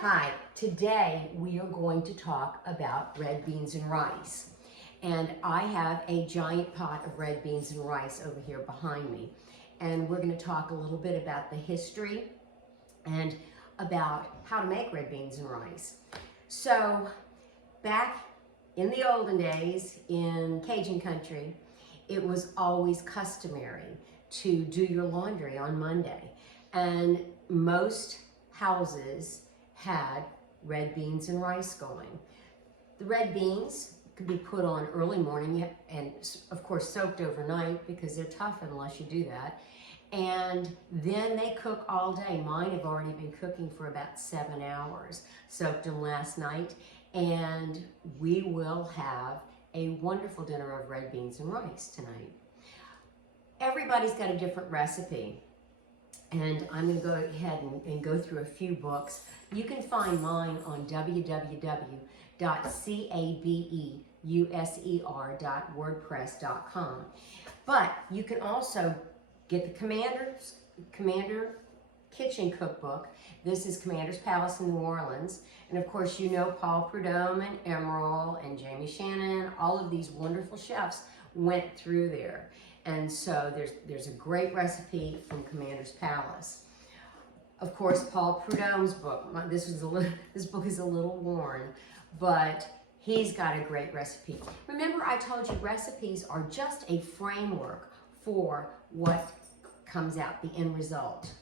Hi, today we are going to talk about red beans and rice. And I have a giant pot of red beans and rice over here behind me. And we're going to talk a little bit about the history and about how to make red beans and rice. So back in the olden days in Cajun country, it was always customary to do your laundry on Monday. And most houses had red beans and rice going. The red beans could be put on early morning and of course soaked overnight because they're tough unless you do that. And then they cook all day. Mine have already been cooking for about 7 hours. Soaked them last night, and we will have a wonderful dinner of red beans and rice tonight. Everybody's got a different recipe. And I'm going to go ahead and go through a few books. You can find mine on www.cabeuser.wordpress.com. But you can also get the Commander Kitchen Cookbook. This is Commander's Palace in New Orleans. And of course, you know Paul Prudhomme and Emerald and Jamie Shannon. All of these wonderful chefs went through there. And so there's a great recipe from Commander's Palace. Of course, Paul Prudhomme's book. This book is a little worn, but he's got a great recipe. Remember, I told you recipes are just a framework for what comes out, the end result.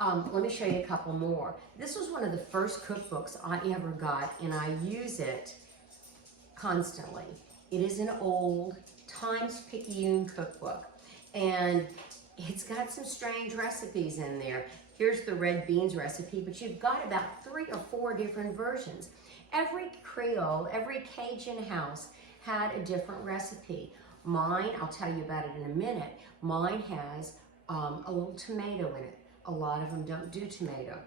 Let me show you a couple more. This was one of the first cookbooks I ever got, and I use it constantly. It is an old Times-Picayune cookbook, and it's got some strange recipes in there. Here's the red beans recipe, but you've got about 3 or 4 different versions. Every Creole, every Cajun house had a different recipe. Mine, I'll tell you about it in a minute, mine has a little tomato in it. A lot of them don't do tomato.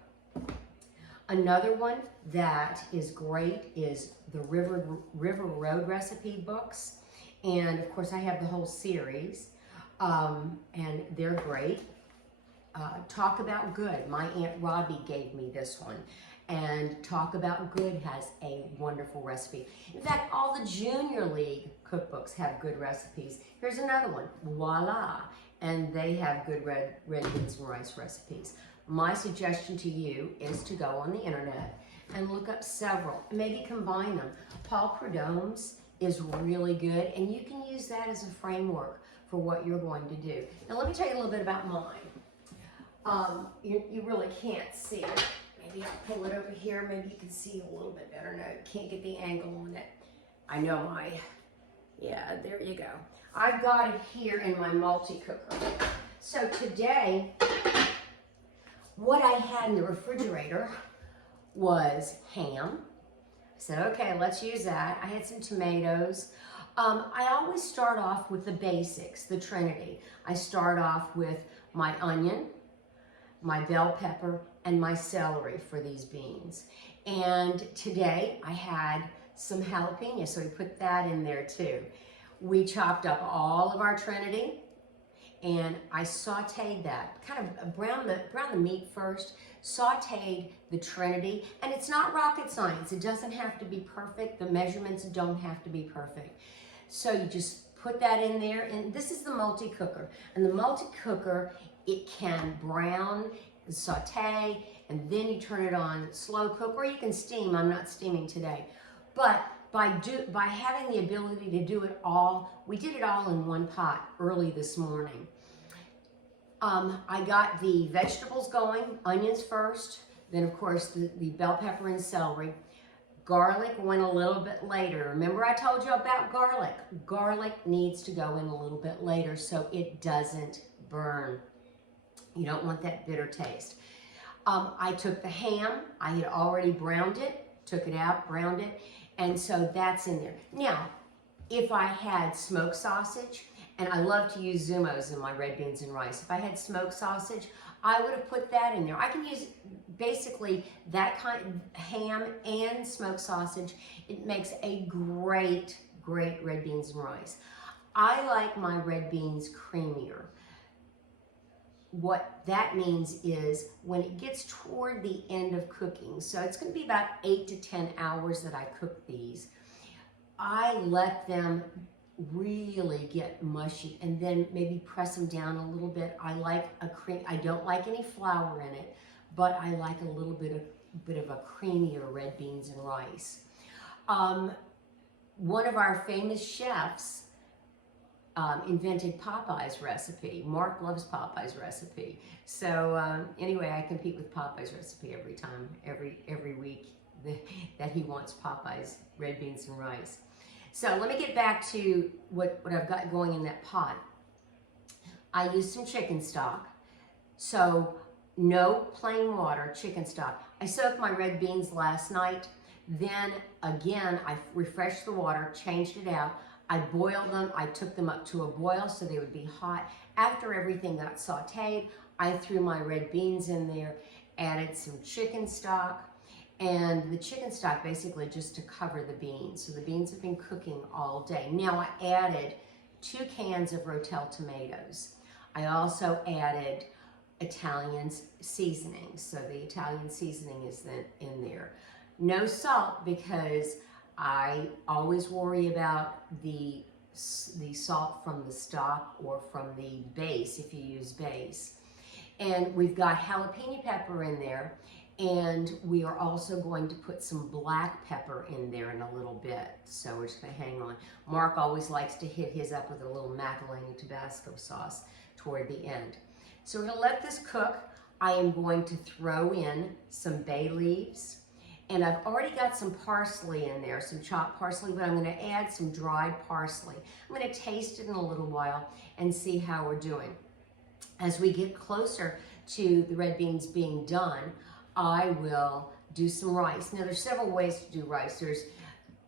Another one that is great is the River Road recipe books. And of course I have the whole series, and they're great. Talk About Good, my Aunt Robbie gave me this one. And Talk About Good has a wonderful recipe. In fact, all the Junior League cookbooks have good recipes. Here's another one, Voila, and they have good red beans and rice recipes. My suggestion to you is to go on the internet and look up several, maybe combine them. Paul Prudhomme's is really good, and you can use that as a framework for what you're going to do. Now let me tell you a little bit about mine. You really can't see it. Maybe I'll pull it over here, maybe you can see a little bit better. No, you can't get the angle on it. I know yeah, there you go. I've got it here in my multi-cooker. So today, what I had in the refrigerator was ham. I said, okay, let's use that. I had some tomatoes. I always start off with the basics, the Trinity. I start off with my onion, my bell pepper, and my celery for these beans. And today I had some jalapenos, so we put that in there too. We chopped up all of our Trinity, and I sauteed that, kind of brown the meat first, sauteed the Trinity, and it's not rocket science. It doesn't have to be perfect. The measurements don't have to be perfect. So you just put that in there, and this is the multi-cooker. And the multi-cooker, it can brown, saute, and then you turn it on slow cook, or you can steam. I'm not steaming today. But by having the ability to do it all, we did it all in one pot early this morning. I got the vegetables going, onions first, then of course the bell pepper and celery. Garlic went a little bit later. Remember I told you about garlic? Garlic needs to go in a little bit later so it doesn't burn. You don't want that bitter taste. I took the ham, I had already browned it, took it out, browned it, and so that's in there. Now, if I had smoked sausage, and I love to use Zumos in my red beans and rice. If I had smoked sausage, I would have put that in there. I can use basically that kind of ham and smoked sausage. It makes a great red beans and rice. I like my red beans creamier. what that means is when it gets toward the end of cooking, so it's going to be about 8 to 10 hours that I cook these, I let them really get mushy and then maybe press them down a little bit. I like a cream. I don't like any flour in it, but I like a little bit of a creamier red beans and rice. One of our famous chefs invented Popeye's recipe. Mark loves Popeye's recipe. So anyway, I compete with Popeye's recipe every time, every week that he wants Popeye's red beans and rice. So let me get back to what I've got going in that pot. I used some chicken stock. So no plain water, chicken stock. I soaked my red beans last night. Then again, I refreshed the water, changed it out. I boiled them. I took them up to a boil so they would be hot. After everything got sauteed, I threw my red beans in there, added some chicken stock, and the chicken stock basically just to cover the beans. So the beans have been cooking all day. Now I added 2 cans of Rotel tomatoes. I also added Italian seasoning. So the Italian seasoning is then in there. No salt because I always worry about the salt from the stock or from the base if you use base. And we've got jalapeno pepper in there, and we are also going to put some black pepper in there in a little bit. So we're just gonna hang on. Mark always likes to hit his up with a little Macaroni Tabasco sauce toward the end. So we're gonna let this cook. I am going to throw in some bay leaves. And I've already got some parsley in there, some chopped parsley, but I'm gonna add some dried parsley. I'm gonna taste it in a little while and see how we're doing. As we get closer to the red beans being done, I will do some rice. Now there's several ways to do rice.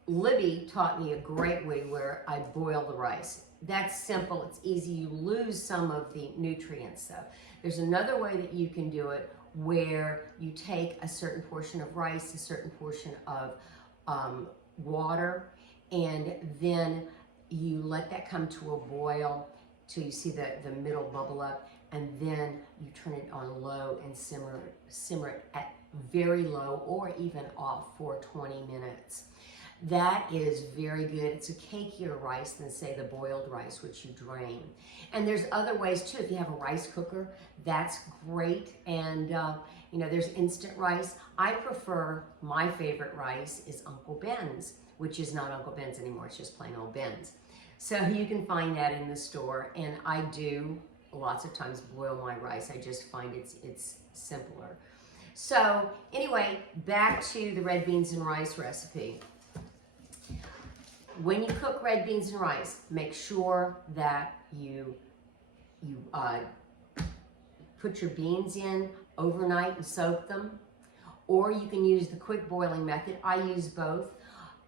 Libby taught me a great way where I boil the rice. That's simple, it's easy. You lose some of the nutrients though. There's another way that you can do it where you take a certain portion of rice, a certain portion of water, and then you let that come to a boil till you see the middle bubble up, and then you turn it on low and simmer it at very low or even off for 20 minutes. That is very good. It's a cakier rice than say the boiled rice, which you drain. And there's other ways too. If you have a rice cooker, that's great. And you know, there's instant rice. I prefer, my favorite rice is Uncle Ben's, which is not Uncle Ben's anymore. It's just plain old Ben's. So you can find that in the store. And I do lots of times boil my rice. I just find it's simpler. So anyway, back to the red beans and rice recipe. When you cook red beans and rice, make sure that you put your beans in overnight and soak them, or you can use the quick boiling method. I use both.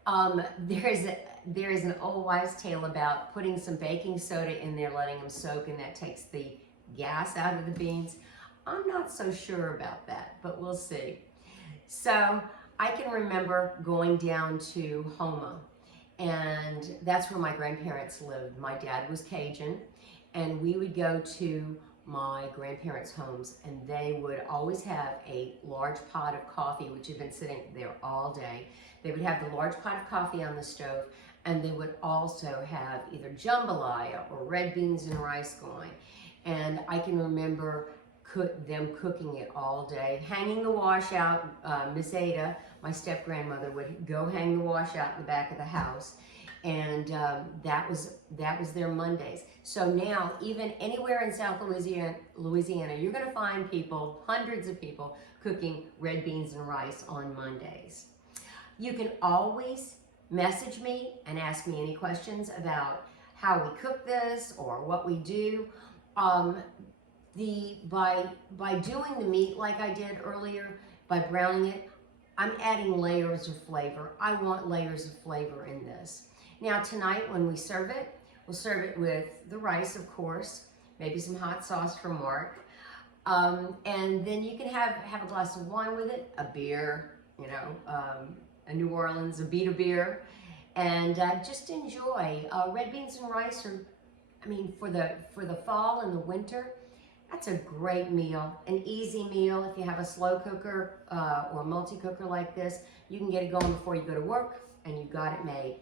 There is an old wives' tale about putting some baking soda in there, letting them soak, and that takes the gas out of the beans. I'm not so sure about that, but we'll see. So I can remember going down to Houma, and that's where my grandparents lived. My dad was Cajun, and we would go to my grandparents' homes, and they would always have a large pot of coffee, which had been sitting there all day. They would have the large pot of coffee on the stove, and they would also have either jambalaya or red beans and rice going. And I can remember them cooking it all day, hanging the wash out. Miss Ada, my step-grandmother, would go hang the wash out in the back of the house, and that was their Mondays. So now, even anywhere in South Louisiana, you're going to find people, hundreds of people, cooking red beans and rice on Mondays. You can always message me and ask me any questions about how we cook this or what we do. By doing the meat like I did earlier, by browning it, I'm adding layers of flavor. I want layers of flavor in this. Now tonight when we serve it, we'll serve it with the rice, of course, maybe some hot sauce from Mark, and then you can have a glass of wine with it, a beer, you know, a New Orleans, a Beta beer, and just enjoy. Red beans and rice are, I mean, for the fall and the winter, That's a great meal, an easy meal. If you have a slow cooker or multi-cooker like this, you can get it going before you go to work and you've got it made.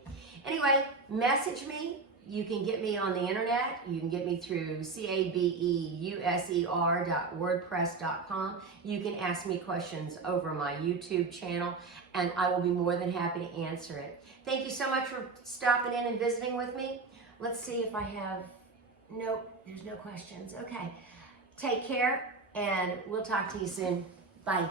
Anyway, message me. You can get me on the internet. You can get me through cabeuser.wordpress.com. You can ask me questions over my YouTube channel, and I will be more than happy to answer it. Thank you so much for stopping in and visiting with me. Let's see if I have, nope, there's no questions. Okay, take care, and we'll talk to you soon. Bye.